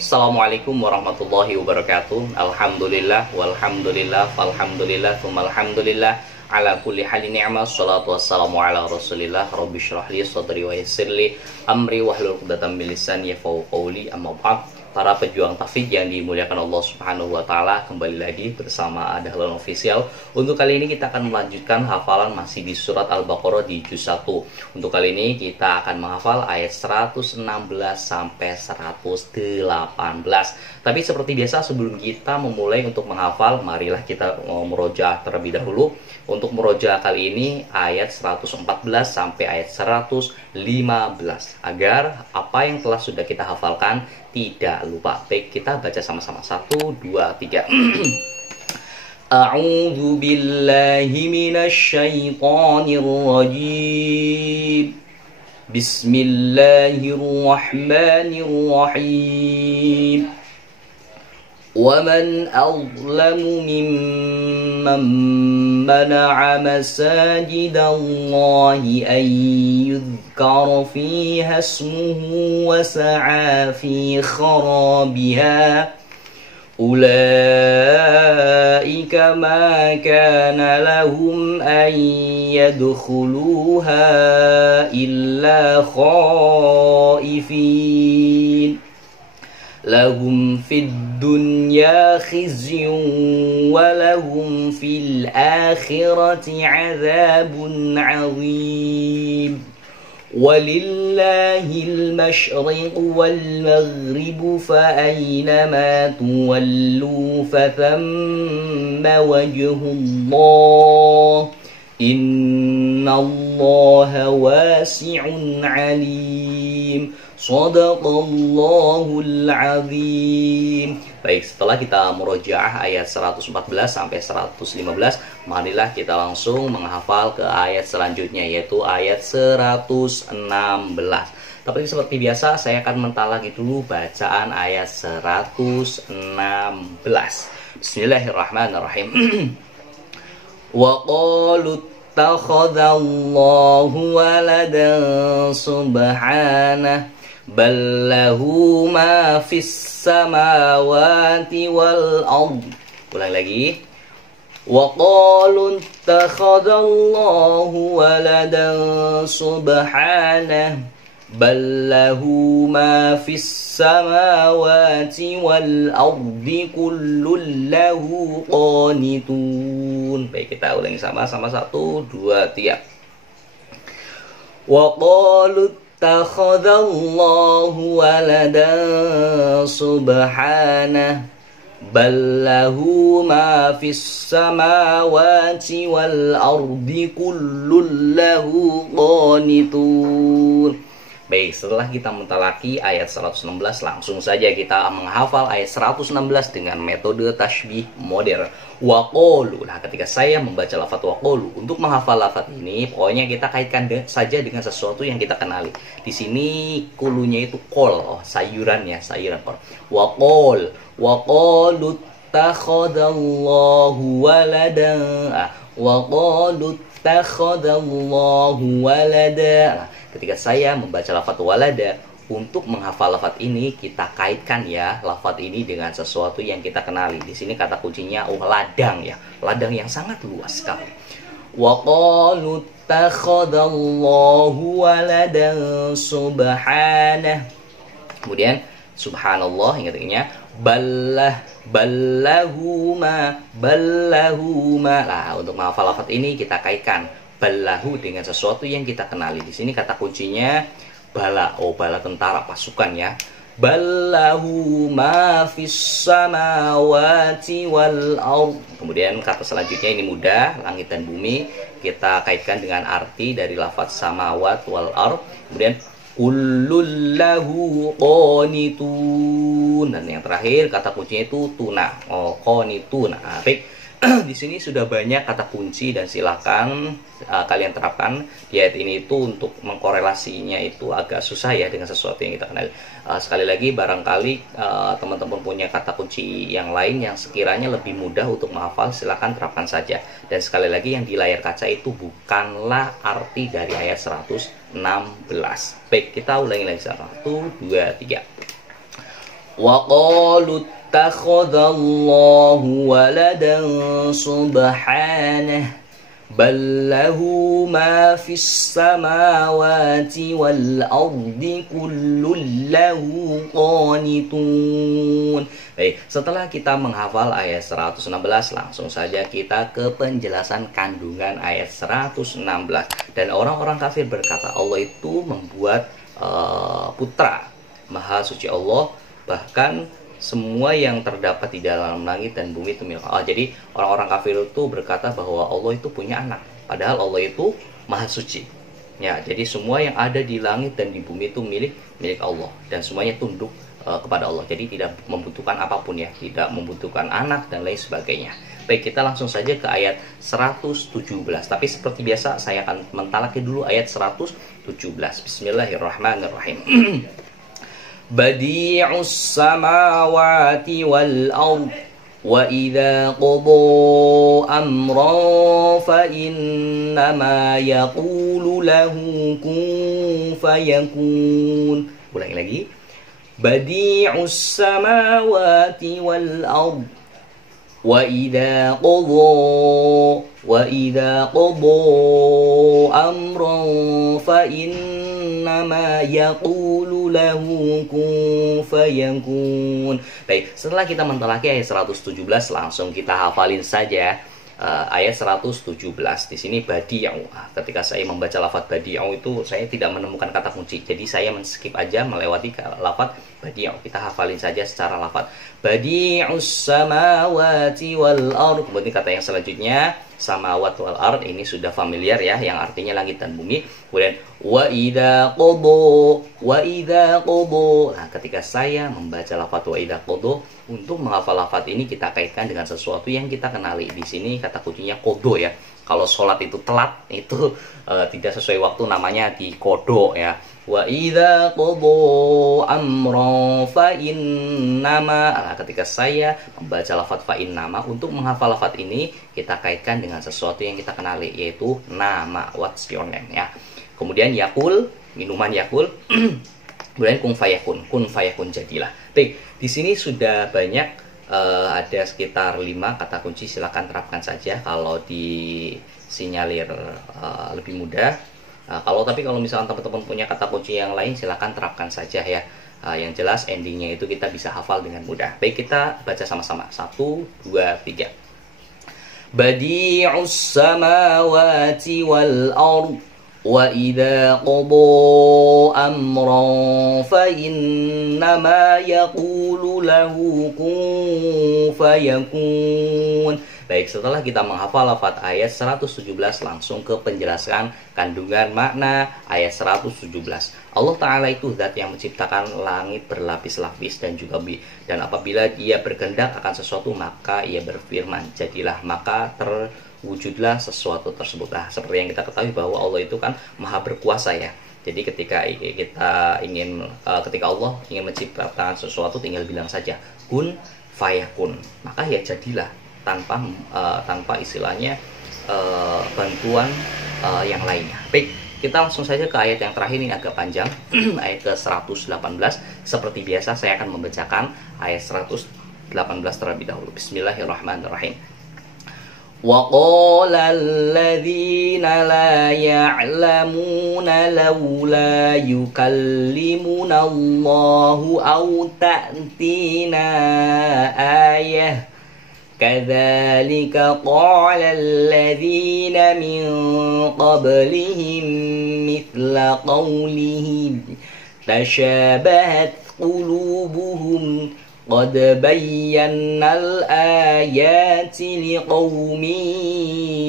Assalamualaikum warahmatullahi wabarakatuh. Alhamdulillah, walhamdulillah, falhamdulillah, thummalhamdulillah, ala kulli halin ni'mah, salatu wassalamu ala rasulillah. Rabbi syrah li sadri wa yassir li amri wahlul 'uqdatam min lisani yafqahu qawli. Amma ba'd. Para pejuang tauhid yang dimuliakan Allah Subhanahu wa taala, kembali lagi bersama Dahlan Official. Untuk kali ini kita akan melanjutkan hafalan masih di surat Al-Baqarah di juz 1. Untuk kali ini kita akan menghafal ayat 116 sampai 118. Tapi seperti biasa, sebelum kita memulai untuk menghafal, marilah kita merojaah terlebih dahulu. Untuk merojaah kali ini ayat 114 sampai ayat 115, agar apa yang telah sudah kita hafalkan tidak lupa. Baik, kita baca sama-sama. 1, 2, 3. A'udzu billahi minasy syaithanir rajim. Bismillahirrahmanirrahim. وَمَنْ أَظْلَمُ مِمَّنْ مَنَعَ مَسَاجِدَ اللَّهِ أَنْ يُذْكَرَ فِيهَا اسْمُهُ وَسَعَى فِي خَرَابِهَا أُولَئِكَ مَا كَانَ لَهُمْ أَنْ يَدْخُلُوهَا إِلَّا خَائِفِينَ لهم في الدنيا خزي ولهم في الآخرة عذاب عظيم ولله المشرق والمغرب فأينما تولوا فثم وجه الله إن الله واسع عليم. Shadaqallahul azim. Baik, setelah kita murojaah ayat 114 sampai 115, marilah kita langsung menghafal ke ayat selanjutnya, yaitu ayat 116. Tapi seperti biasa, saya akan mentalaki dulu bacaan ayat 116. Bismillahirrahmanirrahim. Wa qalu ittakhadallahu waladan subhanahu bal lahu ma fis samawati wal ard. Ulang lagi. Wa qalu ittakhadallahu waladan subhanahu bal lahu ma fis samawati wal ardi kullun lahu qanitun. Baik, kita ulangi sama-sama. 1, 2, 3. Wa qalu ittakhadallahu waladan subhanahu bal lahu ma fis samawati wal ardi kullun lahu qanitun. Baik, setelah kita mentalaki ayat 116, langsung saja kita menghafal ayat 116 dengan metode tasbih modern. Waqolu. Nah, ketika saya membaca lafaz waqolu, untuk menghafal lafaz ini, pokoknya kita kaitkan saja dengan sesuatu yang kita kenali. Di sini kulunya itu kol, sayuran ya, sayuran kol. Waqol. Waqalu takhadallahu waladan. Waqalu takhadallahu walada. Ketika saya membaca lafaz walada, untuk menghafal lafaz ini kita kaitkan ya lafaz ini dengan sesuatu yang kita kenali. Di sini kata kuncinya ladang ya, ladang yang sangat luas sekali. Wa qalu takhadallahu waladan subhanahu. Kemudian subhanallah, ingat-ingatnya ballahu ma. Nah, untuk menghafal lafaz ini kita kaitkan ballahu dengan sesuatu yang kita kenali. Di sini kata kuncinya bala. Bala tentara, pasukan ya. Ballahu ma fis samawati wal ard. Kemudian kata selanjutnya ini mudah, langit dan bumi. Kita kaitkan dengan arti dari lafaz samawat wal ard. Kemudian kullul lahu qanitun. Dan yang terakhir kata kuncinya itu tuna. Qanitun. Nah, baik. Di sini sudah banyak kata kunci dan silakan kalian terapkan. Di ayat ini itu untuk mengkorelasinya itu agak susah ya dengan sesuatu yang kita kenal. Sekali lagi, barangkali teman-teman punya kata kunci yang lain yang sekiranya lebih mudah untuk menghafal, silakan terapkan saja. Dan sekali lagi, yang di layar kaca itu bukanlah arti dari ayat 116. Baik, kita ulangi lagi. 1, 2, 3. وقالوا اتخذ الله ولدا سبحانه بل له ما في السماوات والأرض كل له قانتون. Baik, setelah kita menghafal ayat 116, langsung saja kita ke penjelasan kandungan ayat 116. Dan orang-orang kafir berkata Allah itu membuat putra. Maha suci Allah, bahkan semua yang terdapat di dalam langit dan bumi itu milik Allah. Jadi orang-orang kafir itu berkata bahwa Allah itu punya anak, padahal Allah itu maha suci. Ya, jadi semua yang ada di langit dan di bumi itu milik Allah, dan semuanya tunduk kepada Allah. Jadi tidak membutuhkan apapun ya, tidak membutuhkan anak dan lain sebagainya. Baik, kita langsung saja ke ayat 117. Tapi seperti biasa saya akan mentalaki dulu ayat 117. Bismillahirrahmanirrahim. Badi'us samawati wal ard wa idza qada amran fa innama yaqulu lahu kun fayakun. Ulangi lagi. Badi'us samawati wal ard wa idza qada amran fa innama yaqulu lahu kun fayakun. Baik, setelah kita mentalaki ayat 117, langsung kita hafalin saja ayat 117. Di sini badi'u. Ketika saya membaca lafaz badi'u itu saya tidak menemukan kata kunci. Jadi saya men-skip aja, melewati lafaz badi'u. Kita hafalin saja secara lafaz. Badi'us samawati wal ard. Kemudian kata yang selanjutnya samawat wal ard, ini sudah familiar ya, yang artinya langit dan bumi. Kemudian wa idza qada. Nah, ketika saya membaca lafaz wa idza qada, untuk menghafal lafaz ini kita kaitkan dengan sesuatu yang kita kenali. Di sini kata kuncinya kodo ya. Kalau sholat itu telat, itu tidak sesuai waktu, namanya di kodo ya. Wa idza qada amran fa innama. Nah, ketika saya membaca lafaz fa innama, untuk menghafal lafaz ini kita kaitkan dengan sesuatu yang kita kenali, yaitu nama, what's your name ya. Kemudian yakul, minuman yakul. Kemudian kun fayakun jadilah. Baik, di sini sudah banyak, ada sekitar 5 kata kunci. Silakan terapkan saja kalau disinyalir lebih mudah. Tapi kalau misalnya teman-teman punya kata kunci yang lain, silakan terapkan saja ya. Yang jelas endingnya itu kita bisa hafal dengan mudah. Baik, kita baca sama-sama. 1, 2, 3. Badi'us samawati wal ard wa idza qada amran fa innama yaqulu lahu kun fayakun. Baik, setelah kita menghafal lafaz ayat 117, langsung ke penjelasan kandungan makna ayat 117. Allah Ta'ala itu zat yang menciptakan langit berlapis-lapis dan juga dan apabila dia berkehendak akan sesuatu, maka ia berfirman, jadilah, maka terwujudlah sesuatu tersebut. Nah, seperti yang kita ketahui bahwa Allah itu kan maha berkuasa ya. Jadi ketika Allah ingin menciptakan sesuatu, tinggal bilang saja kun fayakun, maka ya jadilah, tanpa istilahnya bantuan yang lainnya. Baik, kita langsung saja ke ayat yang terakhir, ini agak panjang. Ayat ke 118. Seperti biasa saya akan membacakan ayat 118 terlebih dahulu. Bismillahirrahmanirrahim. وَقَالَ الَّذِينَ لَا يَعْلَمُونَ لَوْلَا يُكَلِّمُنَا اللَّهُ أَوْ تَأْتِينَا آيَةٌ كَذَلِكَ قَالَ الَّذِينَ مِنْ قَبْلِهِمْ مِثْلَ قَوْلِهِمْ تَشَابَهَتْ قُلُوبُهُمْ قَدْ بَيَّنَّا الْآيَاتِ لِقَوْمٍ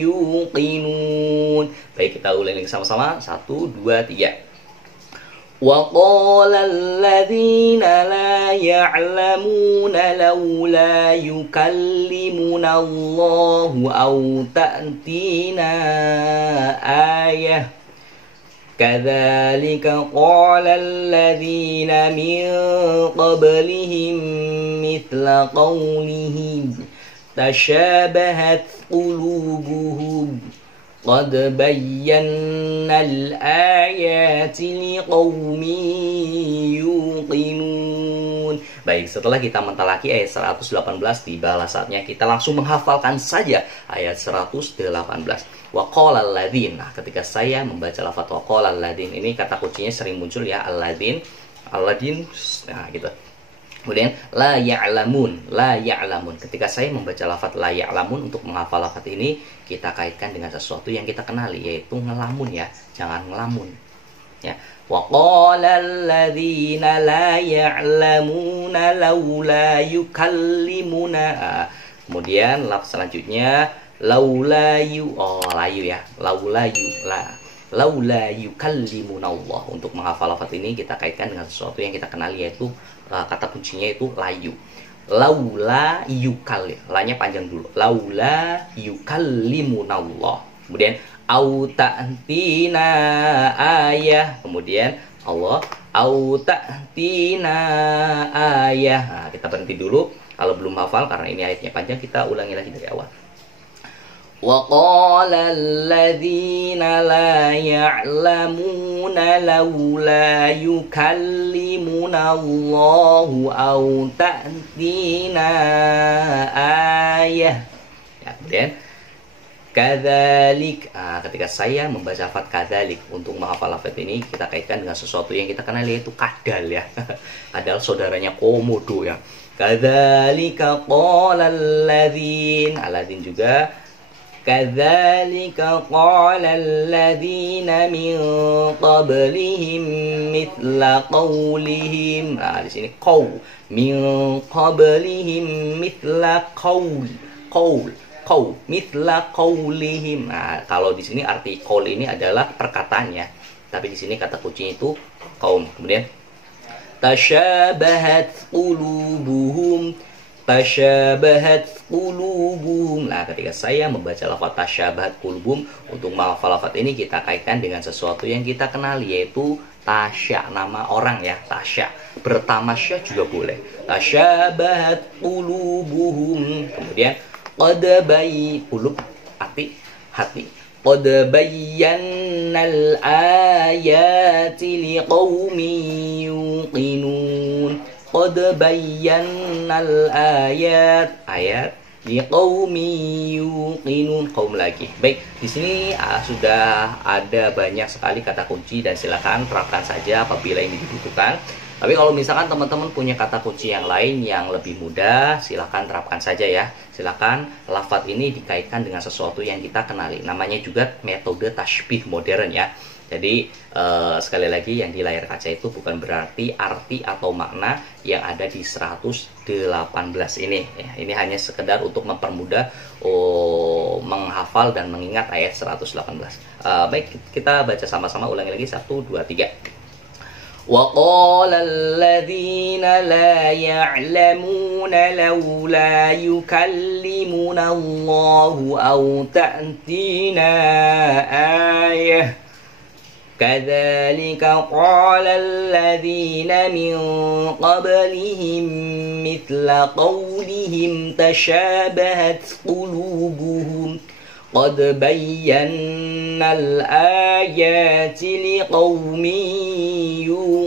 يُوقِنُونَ. Baik, kita ulangi sama-sama. 1, 2, 3. وَقَالَ الَّذِينَ لَا يَعْلَمُونَ لَوْلَا يُكَلِّمُنَا اللَّهُ أَوْ تَأْتِينَا آيَةٌ كَذَلِكَ قَالَ الَّذِينَ مِنْ قَبْلِهِمْ مِثْلَ قَوْلِهِمْ تَشَابَهَتْ قُلُوبُهُمْ قَدْ بَيَّنَّا الْآيَاتِ لِقَوْمٍ يُوقِنُونَ. Baik, setelah kita mentalaki ayat 118, tibalah saatnya kita langsung menghafalkan saja ayat 118. Wa qala alladzin. Nah, ketika saya membaca lafaz wa qala alladzin, ini kata kuncinya sering muncul ya, alladzin. Nah, gitu. Kemudian la ya'lamun, la ya'lamun. Ketika saya membaca lafaz la ya'lamun, untuk menghafal lafaz ini kita kaitkan dengan sesuatu yang kita kenali, yaitu ngelamun ya, jangan ngelamun. Ya. Wa qala alladzina la ya'lamuna laula yukallimuna. Kemudian lafaz selanjutnya laula layu ya, laula yukallimuna Allah. Untuk menghafal lafaz ini kita kaitkan dengan sesuatu yang kita kenali, yaitu kata kuncinya itu layu. Laula yukal, lanya panjang dulu. Laula yukallimuna Allah. Kemudian au ta'tina ayah, kemudian Allah au ta'tina ayah. Nah, kita berhenti dulu kalau belum hafal karena ini ayatnya panjang, kita ulangi lagi dari awal. Wa qala alladzina la ya'lamuna laula yukallimuna Allahu au ta'tina ayah. Ya, kemudian kadzalik. Ketika saya membaca lafaz kadzalik, untuk menghafal lafaz ini kita kaitkan dengan sesuatu yang kita kenal, yaitu kadal ya. Kadal saudaranya komodo ya. Kadzalika qala alladzin juga. Kadzalika qala alladzina min qablihim mithla qawlihim. Di sini min qablihim mithla mithla qaulihim. Nah, kalau di sini arti qaul ini adalah perkataannya, tapi di sini kata kuncinya itu qaum. Kemudian tasyabahat qulubuhum. Nah, ketika saya membaca lafaz tasyabahat qulubuhum, untuk menghafal lafaz ini kita kaitkan dengan sesuatu yang kita kenali, yaitu Tasya, nama orang ya, Tasya. Bertamasya juga boleh. Tasyabahat qulubuhum. Kemudian qad qulub, hati. Qad bayyannal ayati liqaumin yuqinun. Qad bayyannal ayat liqaumin yuqinun. Qaum lagi. Baik, di sini sudah ada banyak sekali kata kunci dan silakan terapkan saja apabila ini dibutuhkan. Tapi kalau misalkan teman-teman punya kata kunci yang lain yang lebih mudah, silahkan terapkan saja ya. Silahkan lafaz ini dikaitkan dengan sesuatu yang kita kenali. Namanya juga metode tasbih modern ya. Jadi sekali lagi, yang di layar kaca itu bukan berarti arti atau makna yang ada di 118 ini ya. Ini hanya sekedar untuk mempermudah menghafal dan mengingat ayat 118. Baik, kita baca sama-sama, ulangi lagi 1, 2, 3. وقال الذين لا يعلمون لولا يكلمنا الله أو تأتينا آية كذلك قال الذين من قبلهم مثل قولهم تشابهت قلوبهم قد بينا الآيات لقوم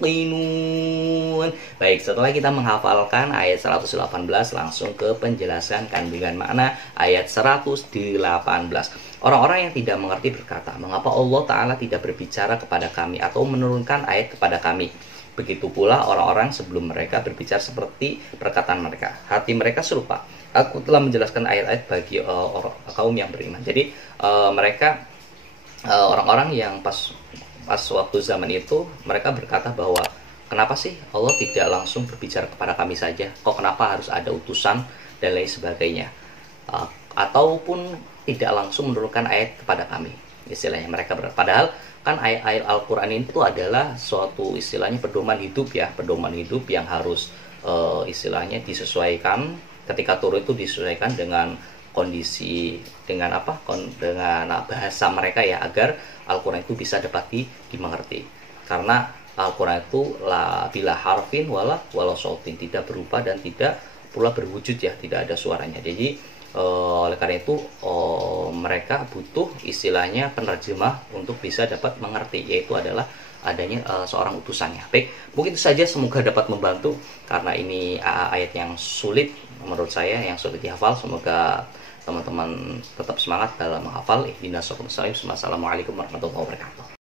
yuqinun. Baik, setelah kita menghafalkan ayat 118, langsung ke penjelasan kandungan makna ayat 118. Orang-orang yang tidak mengerti berkata, mengapa Allah Ta'ala tidak berbicara kepada kami atau menurunkan ayat kepada kami? Begitu pula orang-orang sebelum mereka berbicara seperti perkataan mereka. Hati mereka serupa. Aku telah menjelaskan ayat-ayat bagi kaum yang beriman. Jadi mereka orang-orang yang pas waktu zaman itu, mereka berkata bahwa kenapa sih Allah tidak langsung berbicara kepada kami saja? Kok kenapa harus ada utusan dan lain sebagainya? Ataupun tidak langsung menurunkan ayat kepada kami. Istilahnya mereka padahal kan ayat-ayat Al-Quran itu adalah suatu istilahnya pedoman hidup ya. Pedoman hidup yang harus istilahnya disesuaikan. Ketika turun itu disesuaikan dengan kondisi, dengan bahasa mereka ya, agar Al-Quran itu bisa dapat dimengerti. Karena Al-Quran itu bila harfin walau sautin, tidak berupa dan tidak pula berwujud ya, tidak ada suaranya. Jadi Oleh karena itu mereka butuh istilahnya penerjemah untuk bisa dapat mengerti, yaitu adalah adanya seorang utusannya. Baik, mungkin itu saja, semoga dapat membantu karena ini ayat yang sulit menurut saya, yang sulit dihafal. Semoga teman-teman tetap semangat dalam menghafal. Ihdinas siratal mustaqim. Wassalamualaikum warahmatullahi wabarakatuh.